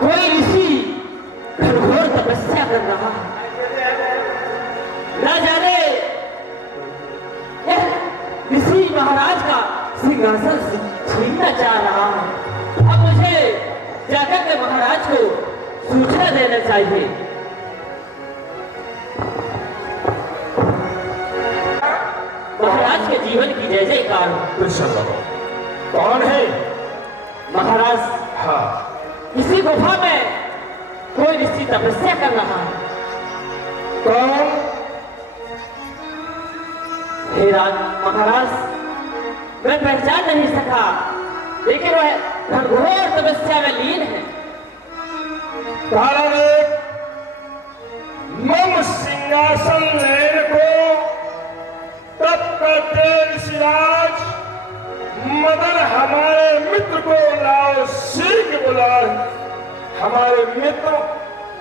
कोई ऋषि घोर तपस्या कर रहा है। ना जाने यह ऋषि महाराज का सिंहासन छीनना चाह रहा है। अब मुझे जाकर के महाराज को सूचना देना चाहिए। महाराज के जीवन की जय जयकार। कौन है महाराज? हाँ, इसी गुफा में कोई ऋषि तपस्या कर रहा है। कौन? हे महाराज, मैं पहचान नहीं सका, लेकिन वह घोर तपस्या में लीन है। कारण मम सिंहासन लेने को तब करते ऋषिराज, मदन हमारे मित्र को लाओ, शीघ्र बुलाओ। हमारे मित्र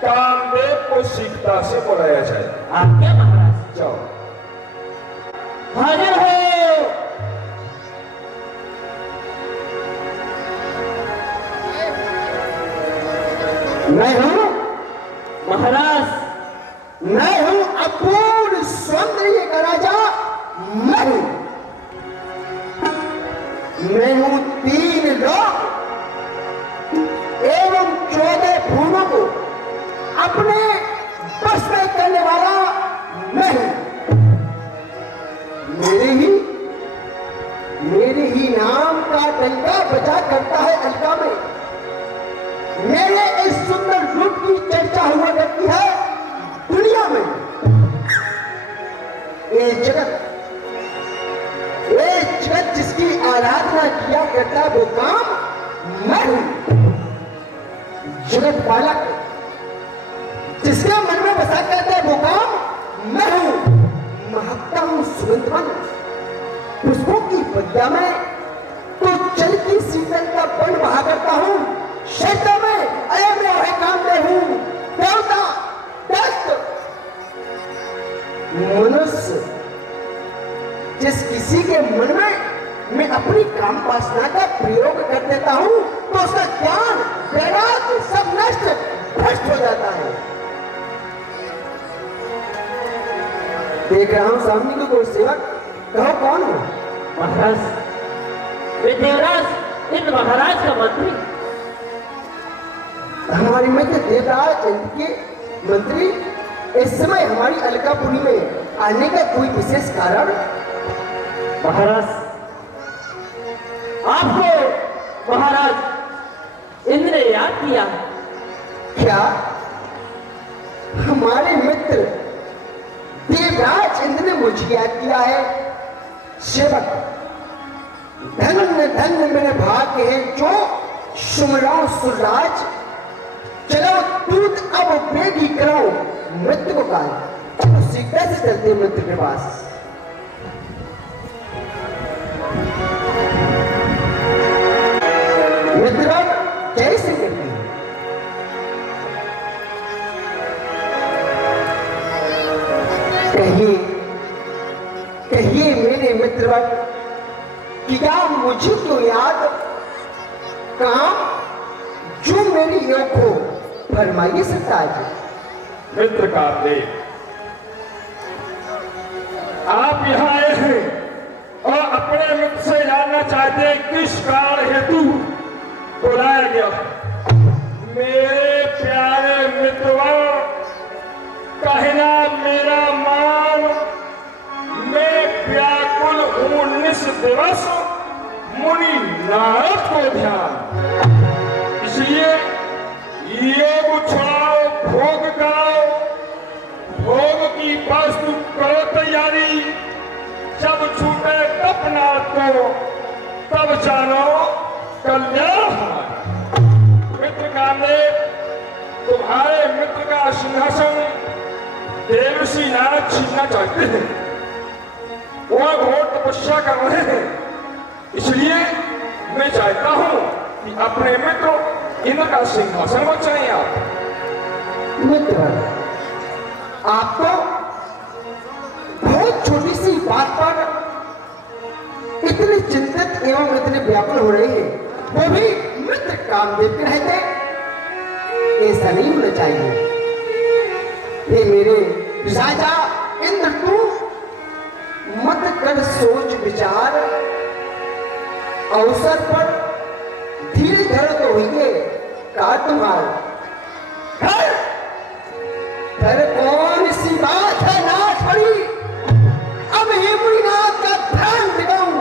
कामदेव को शीघ्रता से बुलाया जाए। आज्ञा महाराज। जाओ। हाजिर हो। मैं हूं महाराज। मैं हूं अपूर्ण सौंदर्य का राजा। मैं हूं 3 लोक एवं 14 भूमों को अपने बस में करने वाला मैं हूं। मेरे ही नाम का डंका बजा करता है अलका में। मेरे इस सुंदर रूप की चर्चा हुआ करती है दुनिया में। ये जगत जिसकी आराधना किया करता है वो काम मैं हूं। जगत पालक जिसके मन में बसा करता है वो काम मैं हूं। महकता हूं सुगंधवन पुष्पों की बगिया में, तो जल की शीतल का बन बहा करता हूं शैता में। अरे मैं वह काम में हूं देवता दत्त। मनुष्य जिस किसी के मन में मैं अपनी काम वासना का प्रयोग कर देता हूं तो उसका ज्ञान वैराग्य सब नष्ट भ्रष्ट हो जाता है। देख रहा हूं सामने को कोई सेवक, कहो कौन हो? महाराज, वे देवराज इंद्र महाराज का मंत्री। हमारी मित्र देवराज इंद्र के मंत्री इस समय हमारी अलकापुरी में आने का कोई विशेष कारण? महाराज, आपको महाराज इंद्र ने याद किया। क्या हमारे मित्र देवराज इंद्र ने मुझे याद किया है? सेवक, धन्य धन्य मेरे भाग्य है जो सुमराओ सुरराज। चलो दूत अब उपयोग करो मृत्यु को काल। चलो सीधा से चलते मृत्यु के पास। मित्र कैसे करते हैं? कहिए मेरे मित्रवन, क्या मुझे तो याद काम जो मेरी योग हो फरमाइए सरताज। मित्र कामदेव, आप यहाँ आए हैं और अपने मित्र से जानना चाहते हैं किस कारण हेतु बुलाया गया। मेरे प्यारे मित्रवन, कहना मेरा मान, मैं व्याकुल हूं निस दिवस मुनि नारद को ध्यान। इसलिए योग छुड़ाओ, भोग कराओ, भोग की वस्तु करो तैयारी। जब छूटे तपनाथ को तब जानो कल्याण हमारा। मित्र कामदेव, तुम्हारे मित्र का सिंहासन देवर्षि नारद छीनना चाहते हैं। वह घोर तपस्या कर रहे हैं। इसलिए मैं चाहता हूं कि अपने मित्र इंद्र का सिंहासन पर चले। आप मित्र, आप तो बहुत छोटी सी बात पर इतने चिंतित एवं इतने व्याकुल हो रहे हैं, वो भी मित्र कामदेव के रहते। ऐसा नहीं होना चाहिए। ये मेरे राजा इंद्र, तू मत कर सोच विचार, अवसर पर धीरे धरो तो होइए का तुम्हार। फिर कौन सी बात है नाथ पड़ी, अब हेमुनाथ का ध्यान दिखाऊं।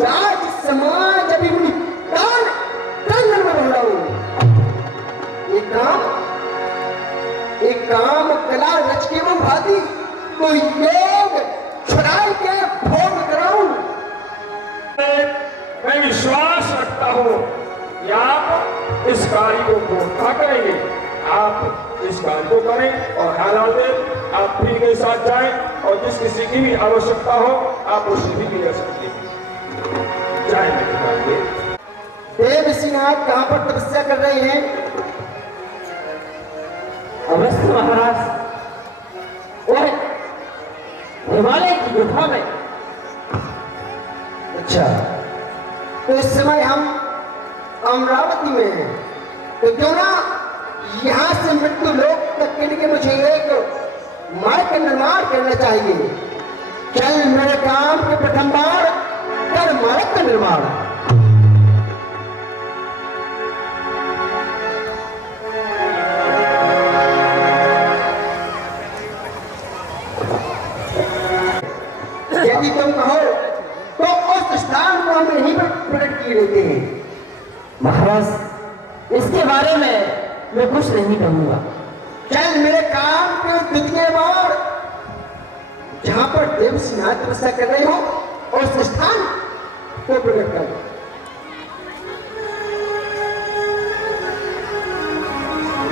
राज समाज अभी कान टंगन में बढ़ाऊं। एक काम कला रच के वो भाती, तो योग छुड़ाई के भोग कराऊं। मैं विश्वास रखता हूं कि आप इस कार्य को पूर्ण करेंगे। आप इस कार्य को करें और हालात में आप भी के साथ जाएं, और जिस किसी की भी आवश्यकता हो आप उसे भी ले सकते हैं। देव सिंहनाथ कहां पर तपस्या कर रहे हैं? अवश्य महाराज, वह हिमालय की गुफा में। अच्छा, तो इस समय हम अमरावती में हैं, तो क्यों ना यहां से मृत्यु लोक तक के लिए मुझे एक मार्ग का निर्माण करना चाहिए। चल मेरे काम के प्रथम बार कर मार्ग का निर्माण। यदि तुम कहो तो उस स्थान को हम यहीं पर प्रकट किए देते हैं। महाराज, इसके बारे में मैं कुछ नहीं कहूंगा। चल मेरे काम के द्वितीय बार जहां पर देव सिंहनाथ तपस्या कर रहे हो उस स्थान को प्रकट कर।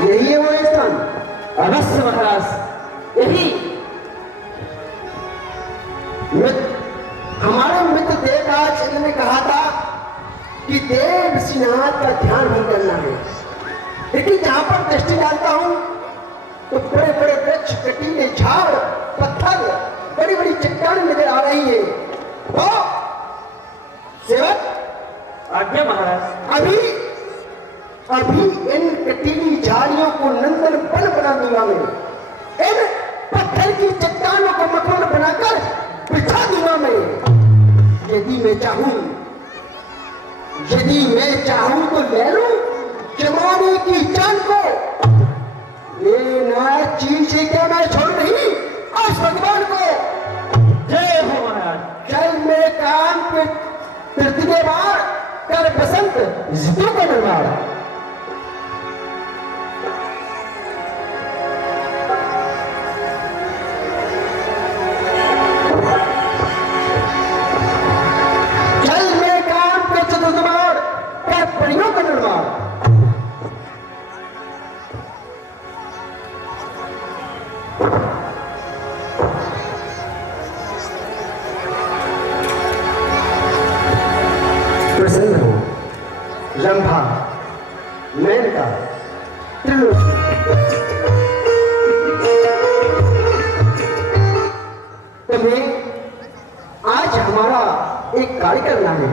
यही है वो स्थान। अवश्य महाराज, यही। हमारे मित्र देवराज ने कहा था कि देव सिंहनाथ का ध्यान हम करना है, लेकिन जहां पर दृष्टि डालता हूं तो बड़े बड़े वृक्ष, कटीले झाड़, पत्थर, बड़ी बड़ी चट्टानें नजर आ रही है। तो सेवक आज्ञा महाराज। अभी इन कटीली झाड़ियों को नंदन वन बना दूंगा मैं। इन पत्थर की चट्टानों को मकान बनाकर बिछा दूंगा मैं। यदि मैं चाहूं तो ले लूं जमाने की जान को। ये ना चीज है क्या मैं छोड़ नहीं आज भगवान को। जय हो महाराज। चल मेरे काम पे तृतीय बार कर बसंत ऋतु का निर्माण। चल मेरे काम पे चतुर्थ बार कर परियों का निर्माण। प्रसन्न हो रंभा, मेनका, त्रिलोकी। तुम्हें आज हमारा एक कार्य करना है।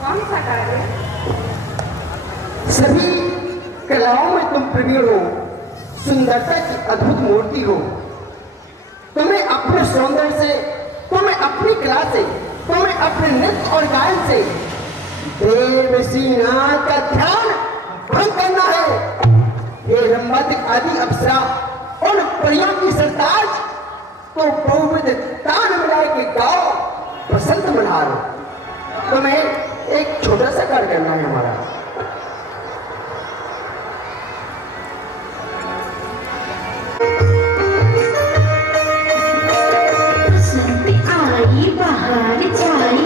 कौन सा कार्य? सभी कलाओं में तुम प्रवीण हो, सुंदरता की अद्भुत मूर्ति हो। तुम्हें अपने सौंदर्य से, तुम्हें अपनी कला से, तुम्हें अपने नृत्य और गायन से देव सिंहनाथ का ध्यान भंग करना है। ये रंबादिक आदि अप्सरा उन परियों की सरताज तो बहुविध तान मिलाए के गाओ बसंत मल्हार। तुम्हें एक छोटा सा कार्य करना है हमारा। आई बाहर जाई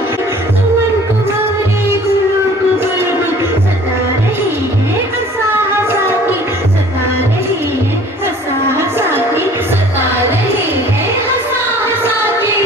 सुमन कुमारे गुरु गुरु सता रहे हैं हंसा हंसा के, सता रहे हैं हंसा हंसा के, सता रहे हैं हंसा हंसा के।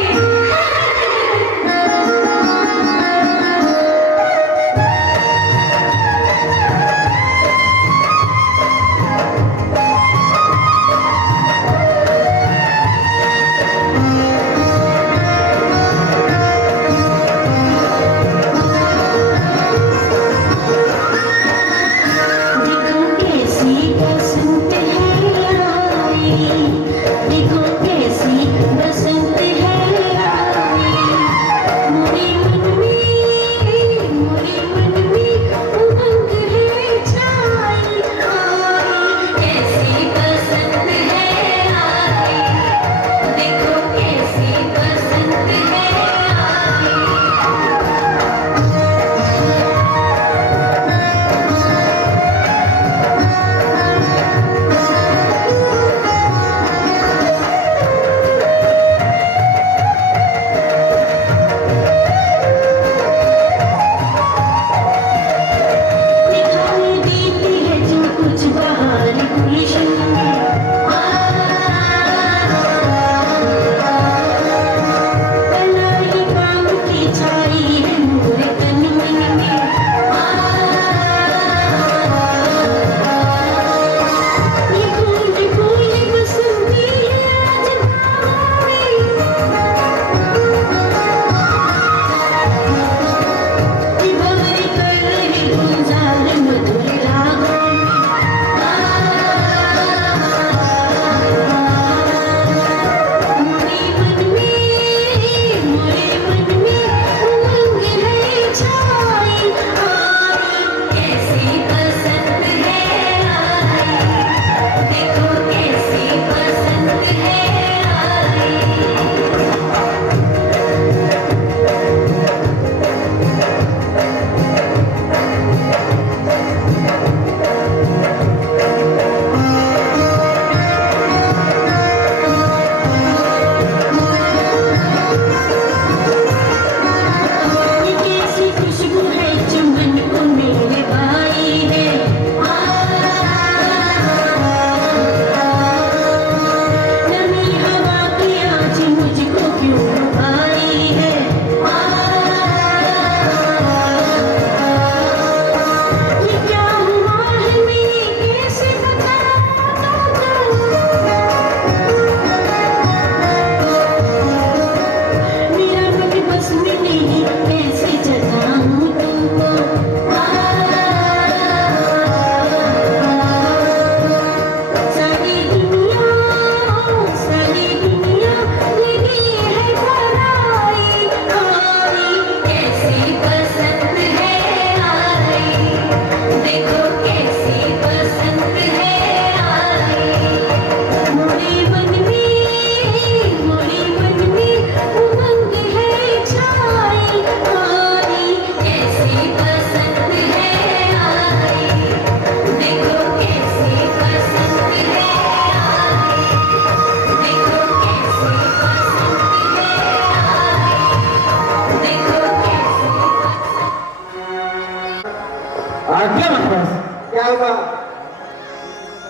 महाराज। क्या हुआ?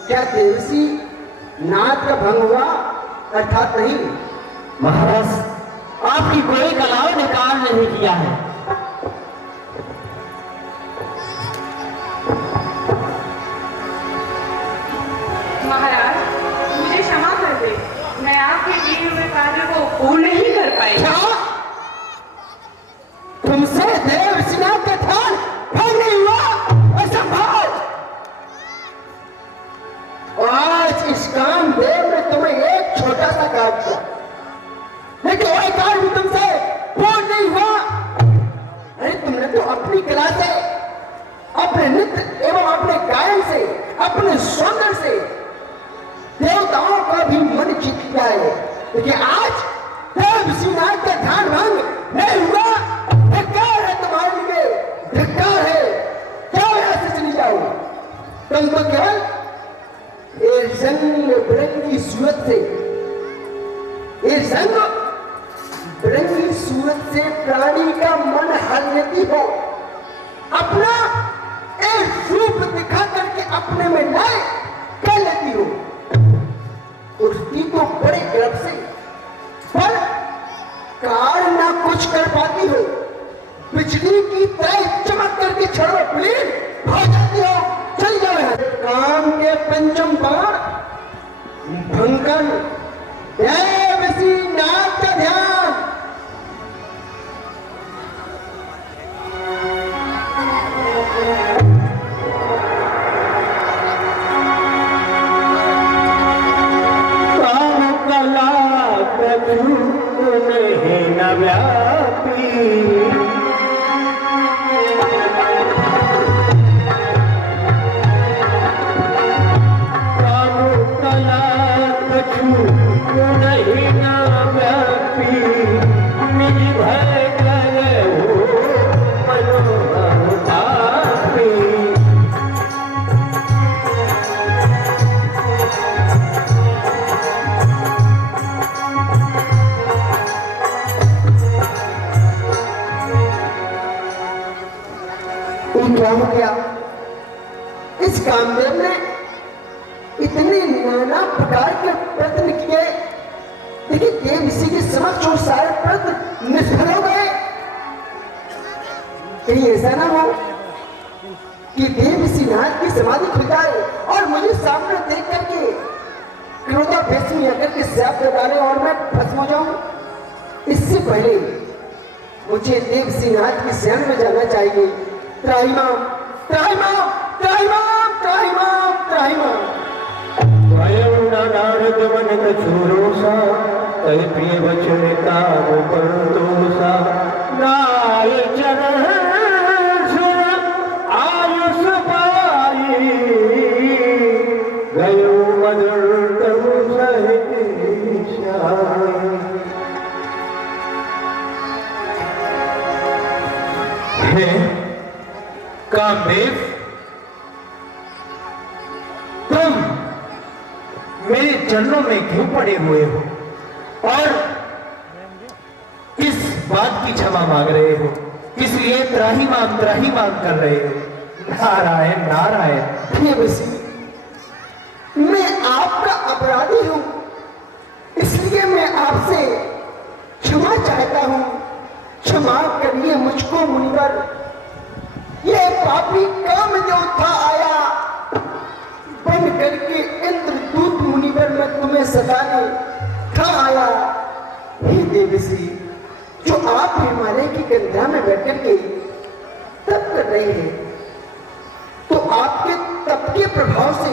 क्या देवसी नाद का भंग हुआ अर्थात नहीं? महाराज, आपकी कोई कलाओं ने काम नहीं किया है। महाराज, मुझे क्षमा कर दे, मैं आपके दिए हुए कार्य को पूर्ण नहीं कर पाई। क्या तुमसे देवसेना का ध्यान भंग नहीं हुआ? असंभव। आज इस काम देव ने तुम्हें एक छोटा सा काम किया, लेकिन वह कार्य भी तुमसे पूर्ण नहीं हुआ। अरे तुमने तो अपनी कला से, अपने नृत्य एवं अपने गायन से, अपने सौंदर्य से देवताओं का भी मन जीत लिया है, लेकिन आज देवसेना का ध्यान भंग नहीं हुआ। धिक्कार है तुम्हारे लिए, धिक्कार है। जाओ यहां से, चली जाओ। तुम तो केवल एक रंग बिरंगी सूरत से, एक रंग बिरंगी सूरत से प्राणी का मन हर लेती हो। अपना एक रूप दिखा करके अपने में लाए कर लेती हो। उठती तो बड़े गर्व से, पर कार ना कुछ कर पाती हो। बिजली की तरह चमक करके छड़ो प्लीज हो जाती हो। चल जाओ यहाँ। काम के पंचम बार भंकन देवसी नाद का ध्यान। काम कला कछु नहीं न व्यापी, काम कला कछु नहीं न व्यापी, निज भय गए हो मनोहतापी। क्या हो गया? इस कामदेव ने इतने नाना प्रकार के प्रयत्न किए, लेकिन देव इसी के समक्ष और सारे प्रयत्न निष्फल हो गए। कहीं ऐसा ना हो कि देव इसी नाथ की समाधि खुल जाए और मुझे सामने देख करके क्रोधावेश में आकर के श्राप दे डाले और मैं भस्म हो जाऊं। इससे पहले मुझे देव सिंहनाथ की शरण में जाना चाहिए। त्राहिमाम, त्राहिमाम, त्राहिमाम, त्राहिमाम, त्राहिमाम। स्वयं नारद मन कछुरोसा, कहि प्रिय वचन काम पर दोषा। नाय चरण सुर आयुष पाई, गयो मदर तनु सहित श्याम। हे कामदेव, तुम मेरे चरणों में क्यों पड़े हुए हो और किस बात की क्षमा मांग रहे हो? किस लिए त्राहिमाम कर रहे हो? नारायण नारायण। हे वसी, मैं आपका अपराधी हूं, इसलिए मैं आपसे क्षमा चाहता हूं। क्षमा करिए मुझको मुनिवर। ये पापी कामदेव था आया बन करके इंद्रदूत मुनिवर, मैं तुम्हें सताने था आया। हे देवसी, जो आप हिमालय की गंगा में बैठकर के तप कर रहे हैं, तो आपके तप के प्रभाव से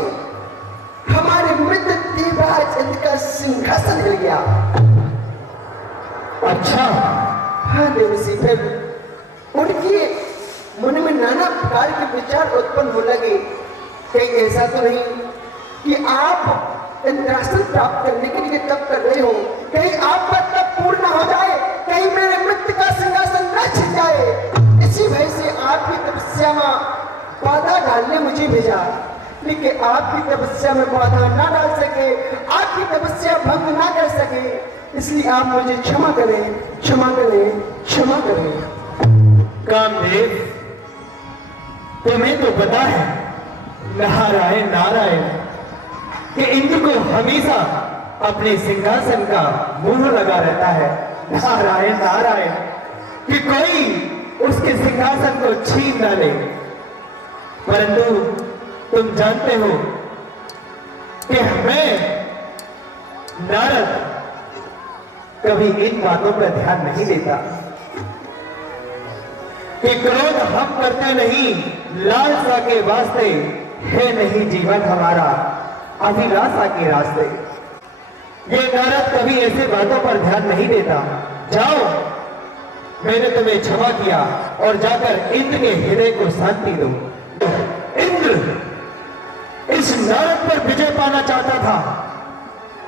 हमारे मित्र देवराज इंद्र का सिंहासन हिल गया। अच्छा, हाँ देवसी, फिर उनके मन में नाना प्रकार के विचार उत्पन्न हो लगे। कहीं ऐसा तो नहीं कि आप इंद्रासन प्राप्त करने के लिए तप कर रहे हो? कहीं आपका तप पूर्ण हो जाए, कहीं मेरे मित्र का सिंहासन न छिन जाए। इसी भय से आपकी तपस्या में बाधा डालने मुझे भेजा, लेकिन आपकी तपस्या में बाधा ना डाल सके, आपकी तपस्या भंग ना कर सके, इसलिए आप मुझे क्षमा करें, क्षमा करें, क्षमा करें। कामदेव, तुम्हें तो पता है नारायण नारायण कि इंद्र को हमेशा अपने सिंहासन का मोह लगा रहता है। नारायण नारायण कि कोई उसके सिंहासन को छीन ना ले। परंतु तुम जानते हो कि मैं नारद कभी इन बातों पर ध्यान नहीं देता कि क्रोध हम करते नहीं लालसा के वास्ते है नहीं जीवन हमारा अभिलाषा के रास्ते। ये नारद कभी ऐसे बातों पर ध्यान नहीं देता। जाओ, मैंने तुम्हें क्षमा किया और जाकर इंद्र के हृदय को शांति दो। इंद्र इस नारद पर विजय पाना चाहता था।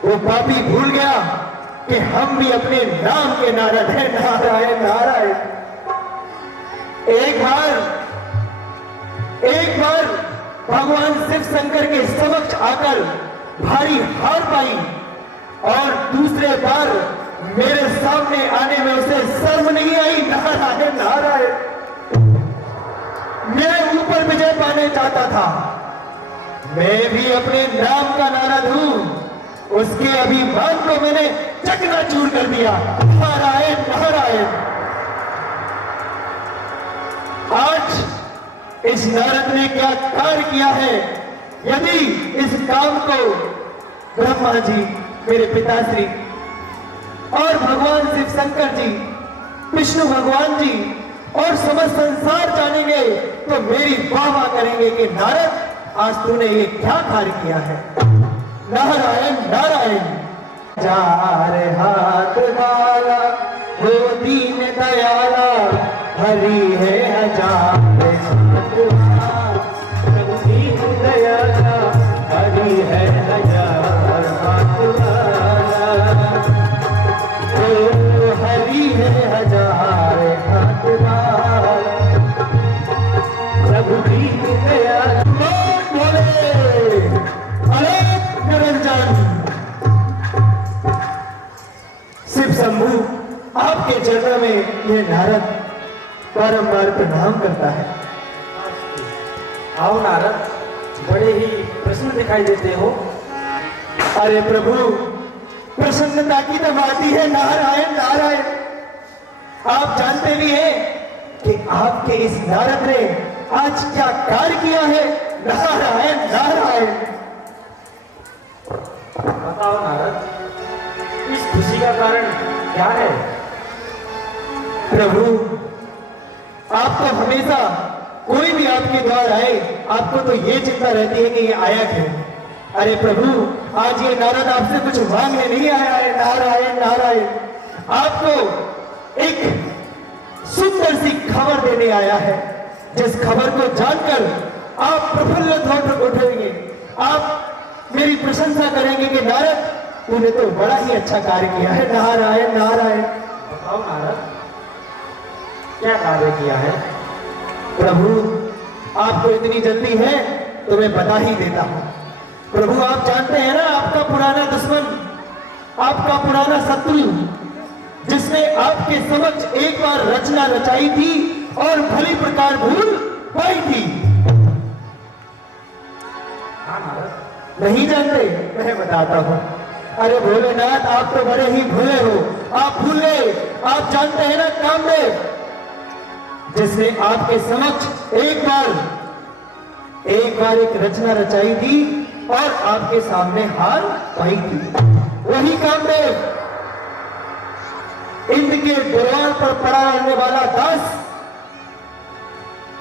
वो पापी भूल गया कि हम भी अपने नाम के नारद हैं। नारायण नारायण एक बार भगवान शिव शंकर के समक्ष आकर भारी हार पाई और दूसरे बार मेरे सामने आने में उसे शर्म नहीं आई। नारायण नारायण मैं ऊपर विजय पाने चाहता था। मैं भी अपने नाम का नारद हूं। उसके अभिमान को मैंने चकनाचूर कर दिया। नारायण नारायण आज इस नारद ने क्या कार्य किया है। यदि इस काम को ब्रह्मा जी, मेरे पिताश्री और भगवान शिव शंकर जी, विष्णु भगवान जी और समस्त संसार जानेंगे तो मेरी वाह करेंगे कि नारद आज तूने ये क्या कार्य किया है। नारायण नारायण जार हाथ वाला हो दीन दयाला हरि है हजार हाथ वाला दीन दयाला हरि है हजार हाथ वाला हरि है हजार हाथ वाला प्रभु दीन दयाला बोले अरे निरंजन शिव शंभु आपके चरणों में यह नारद बारंबार प्रणाम करता है। आओ नारद, बड़े ही प्रसन्न दिखाई देते हो। अरे प्रभु, प्रसन्नता की तो बात ही है। नारायण नारायण आप जानते भी हैं कि आपके इस नारद ने आज क्या कार्य किया है। नारायण नारायण बताओ नारद, इस खुशी का कारण क्या है। प्रभु, आप तो हमेशा कोई भी आपके द्वार आए आपको तो ये चिंता रहती है कि ये आया क्यों। अरे प्रभु, आज ये नारद आपसे कुछ मांगने नहीं आया है। नारायण नारायण आपको एक सुंदर सी खबर देने आया है, जिस खबर को जानकर आप प्रफुल्लित हो उठेंगे। आप मेरी प्रशंसा करेंगे कि नारद तूने तो बड़ा ही अच्छा कार्य किया है। नारायण नारायण बताओ नारद, क्या कार्य किया है। प्रभु, आपको इतनी जल्दी है तो मैं बता ही देता हूं। प्रभु, आप जानते हैं ना, आपका पुराना दुश्मन, आपका पुराना शत्रु, जिसने आपके समक्ष एक बार रचना रचाई थी और भली प्रकार भूल पाई थी। हाँ नारद, नहीं जानते? मैं बताता हूं। अरे भोलेनाथ, आप तो बड़े ही भोले हो। आप भूल गए। आप जानते हैं ना कामदेव, जिसने आपके समक्ष एक बार एक रचना रचाई थी और आपके सामने हार पाई थी। वही कामदेव, इंद्र के दरबार पर पड़ा रहने वाला दास।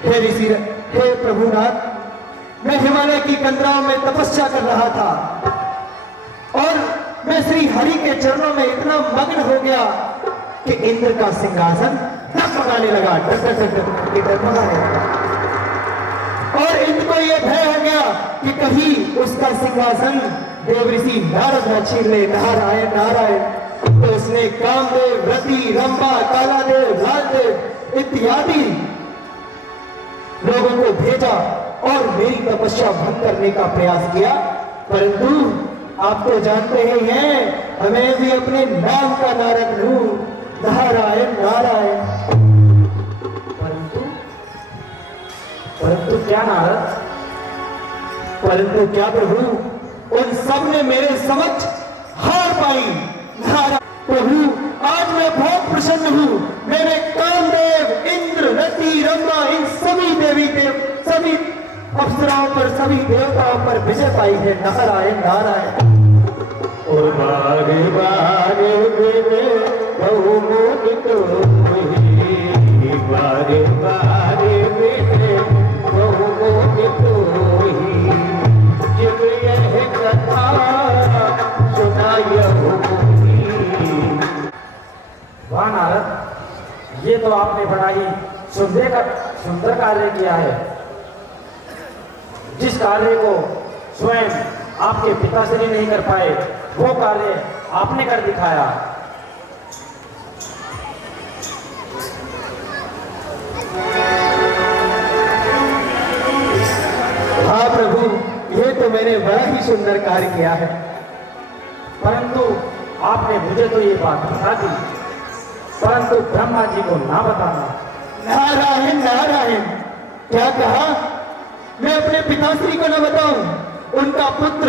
हे ऋषि, हे प्रभुनाथ, मैं हिमालय की कंदराओं में तपस्या कर रहा था और मैं श्री हरि के चरणों में इतना मग्न हो गया कि इंद्र का सिंहासन डगमगाने लगा। डगमगाने लगा और इंद्र को यह भय हो गया कि कहीं उसका सिंहासन देव ऋषि नारद न छीन ले। नारायण नारायण तो उसने कामदेव, रति, रंभा, कालादेव, लालदेव इत्यादि लोगों को भेजा और मेरी तपस्या भंग करने का प्रयास किया। परंतु आप तो जानते ही हैं, हमें भी अपने नाम का नारद हूं। नारायण नारायण परंतु क्या नारद, परंतु क्या प्रभु, उन सब ने मेरे समक्ष हार पाई। प्रभु, आज मैं बहुत प्रसन्न हूँ। मैंने कामदेव, इंद्र, रति, रंभा, इन सभी देवी देव, सभी अप्सराओं पर, सभी देवताओं पर विजय पाई है। नारायण नारायण। और बारे बारे बहुमोदित होई, बारे बारे बहुमोदित होई, जब यह कथा सुनायहु मुनि। वाह नारद, ये तो आपने बड़ा ही सुंदर कार्य किया है। जिस कार्य को स्वयं आपके पिताश्री नहीं कर पाए, वो कार्य आपने कर दिखाया। हाँ प्रभु, ये तो मैंने बड़ा ही सुंदर कार्य किया है। परंतु आपने मुझे तो ये बात बता दी, परंतु ब्रह्मा जी को ना बताना। नारायण नारायण, क्या कहा? मैं अपने पिताश्री को न बताऊं, उनका पुत्र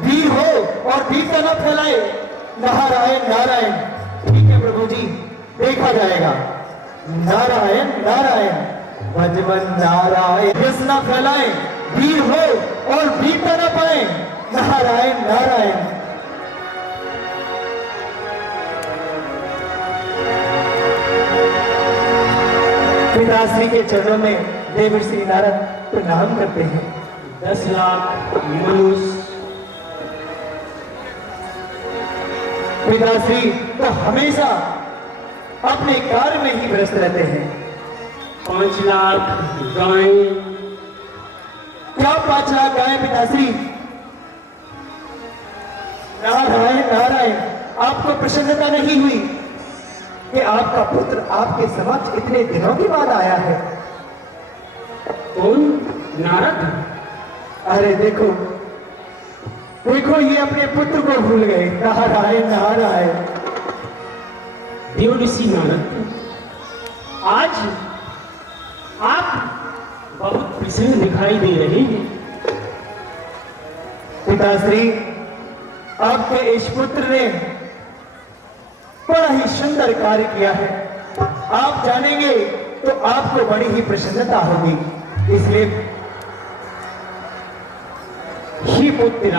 वीर हो और वीरता न फैलाए। नारायण नारायण। ठीक है प्रभु जी, देखा जाएगा। नारायण नारायण, भजमन नारायण। यश न फैलाए, वीर हो और वीरता न पाए। नारायण नारायण। पिताश्री के चरणों में देवर्षि नारद प्रणाम करते हैं। 10 लाख मनुष्य पिताश्री तो हमेशा अपने कार्य में ही व्यस्त रहते हैं। 5 लाख गायें। क्या 5 लाख गायें पिताश्री? नारायण नारायण, आपको प्रसन्नता नहीं हुई कि आपका पुत्र आपके समक्ष इतने दिनों के बाद आया है? कौन? नारद? अरे देखो देखो, ये अपने पुत्र को भूल गए। नारायण नारायण। देव ऋषि नारद, आज आप बहुत प्रसन्न दिखाई दे रहे हैं। पिताश्री, आपके इस पुत्र ने बड़ा ही सुंदर कार्य किया है। आप जानेंगे तो आपको बड़ी ही प्रसन्नता होगी। इसलिए ही पुत्र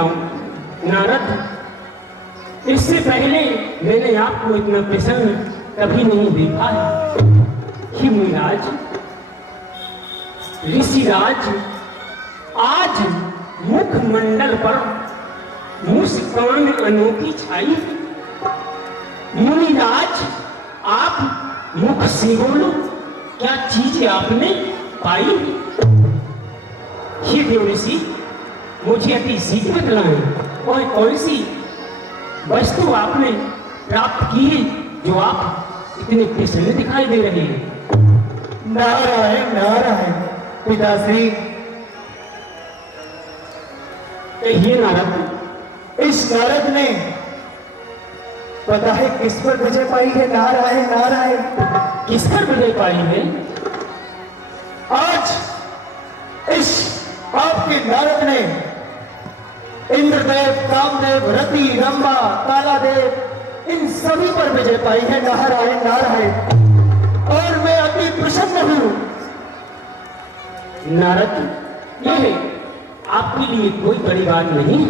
नारद, इससे पहले मैंने आपको इतना प्रसन्न कभी नहीं देखा है। ही मुनिराज, ऋषिराज, आज मुखमंडल पर मुस्कान अनोखी छाई। मुनिराज, आप मुख से बोलो, क्या चीज आपने पाई? हे देव ऋषि, मुझे अति शीघ्र बतलाएं, और कौन सी वस्तु आपने प्राप्त की है जो आप इतने प्रसन्न दिखाई दे रहे हैं? नारायण नारायण। पिताश्री, कहिए नारद। इस नारद ने पता है किस पर विजय पाई है? नारायण नारायण। किस पर विजय पाई है? आज इस आपके नारद ने इंद्रदेव, कामदेव, रति, रंभा, कालादेव, इन सभी पर विजय पाई है। नारायण नारायण। और मैं अति प्रसन्न हूं। नारद, यह आपके लिए कोई बड़ी बात नहीं।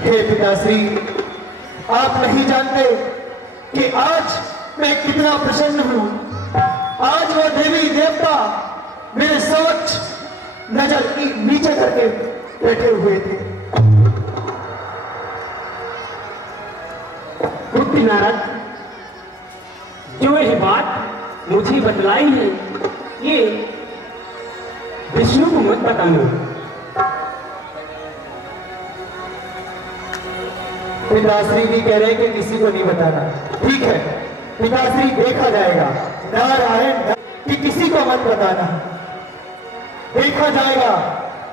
हे पिताश्री, आप नहीं जानते कि आज मैं कितना प्रसन्न हूं। आज वो देवी देवता मेरे समक्ष नजर नीचे करके बैठे हुए थे। पुत्र नारद, जो यह बात मुझे बतलाई है, ये विष्णु को मत बताना। पिताश्री भी कह रहे हैं कि किसी को नहीं बताना। ठीक है पिताश्री, देखा जाएगा। नारायण, कि किसी को मत बताना, देखा जाएगा।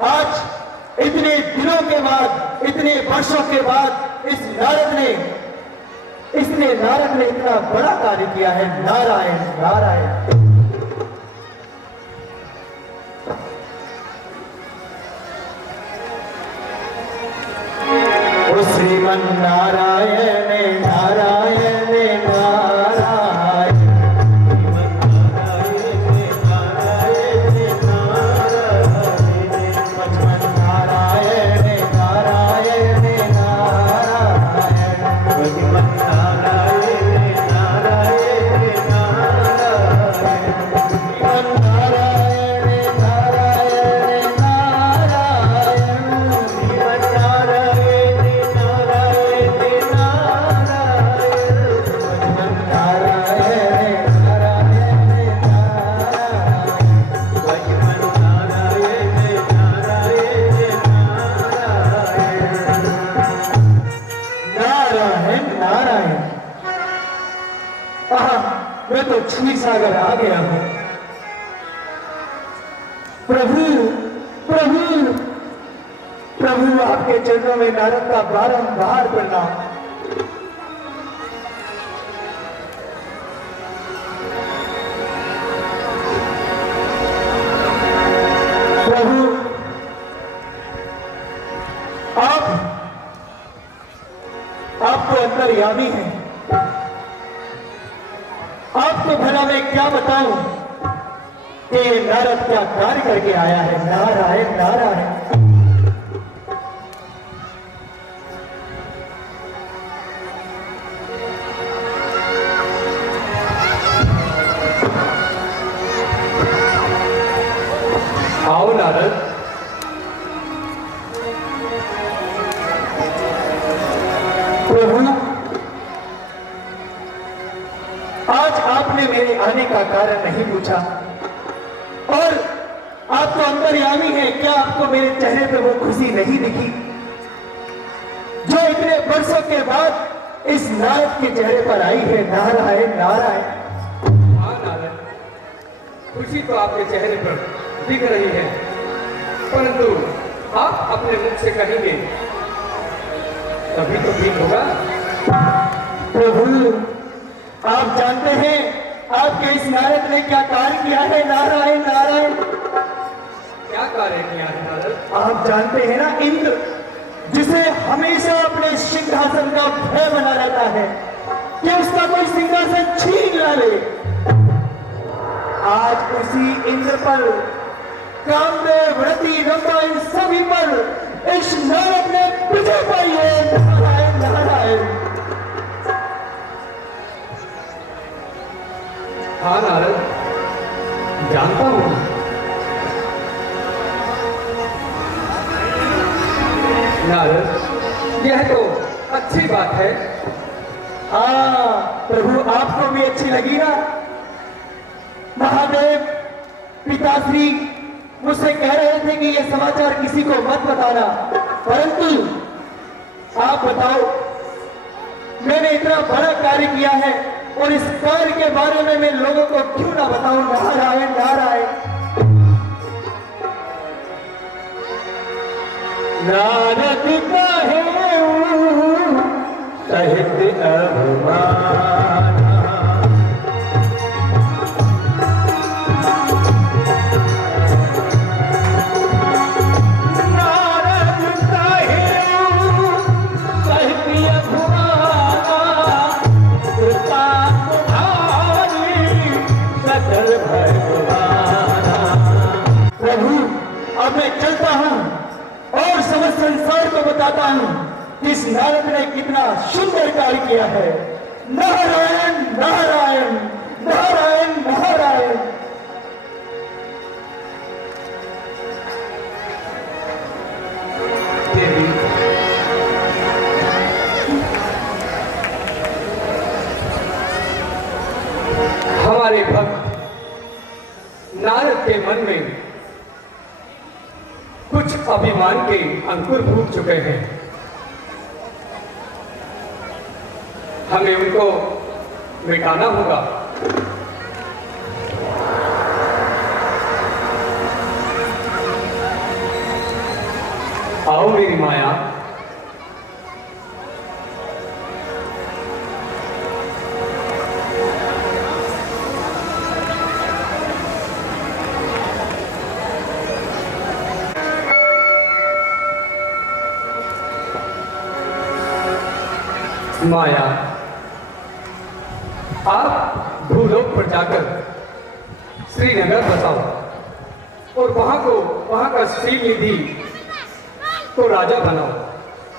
आज इतने दिनों के बाद, इतने वर्षों के बाद इस नारद ने इतना बड़ा कार्य किया है। नारायण नारायण। श्रीमन्नारायण नारायण नारायण मैं तो क्षीर सागर आ गया हूं। प्रभु प्रभु प्रभु आपके चरणों में नारद का बारंबार प्रणाम। प्रभु आप तो अंतर्यामी हैं। आपको भला मैं क्या बताऊं कि ये नारद क्या कार्य करके आया है। नारायण नारायण। आओ नारद। प्रभु आज आपने मेरे आने का कारण नहीं पूछा और आप तो अंतर्यामी हैं। क्या आपको मेरे चेहरे पे वो खुशी नहीं दिखी जो इतने वर्षों के बाद इस नारद के चेहरे पर आई है। नारायण नारायण। हाँ नारद, खुशी तो आपके चेहरे पर दिख रही है, परंतु आप अपने मुख से कहेंगे तभी तो ठीक होगा। प्रभु आप जानते हैं आपके इस नारद ने क्या कार्य किया है। नारायण नारायण। क्या कार्य किया है नारद? आप जानते हैं ना, इंद्र जिसे हमेशा अपने सिंहासन का भय बना रहता है कि उसका कोई सिंहासन छीन ना ले, आज उसी इंद्र पर, कामदेव, रति, रंभा, इन सभी पर इस नारद ने विजय पाई है। नारायण नारायण। हाँ नारद, जानता हूं। नारद, यह तो अच्छी बात है। हाँ प्रभु आपको भी अच्छी लगी ना। महादेव पिताश्री मुझसे कह रहे थे कि यह समाचार किसी को मत बताना, परंतु आप बताओ मैंने इतना बड़ा कार्य किया है और इस कार्य के बारे में मैं लोगों को क्यों ना बताऊं। नारायण नारायण। नारद कहे सहित अभिमान, नारद कहे सहित अभिमान, कृपा तुम्हारी सकल भगवान। प्रभु अब मैं चलता हूं और समस्त संसार को बताता हूं कि इस नारद ने कितना सुंदर कार्य किया है। नारायण नारायण नारायण नारायण। देवी, हमारे भक्त नारद के मन में कुछ अभिमान के अंकुर फूट चुके हैं। हमें उनको मिटाना होगा। आओ मेरी माया। माया, आप भूलोक पर जाकर श्रीनगर बसाओ और वहां का श्रीनिधि को राजा बनाओ।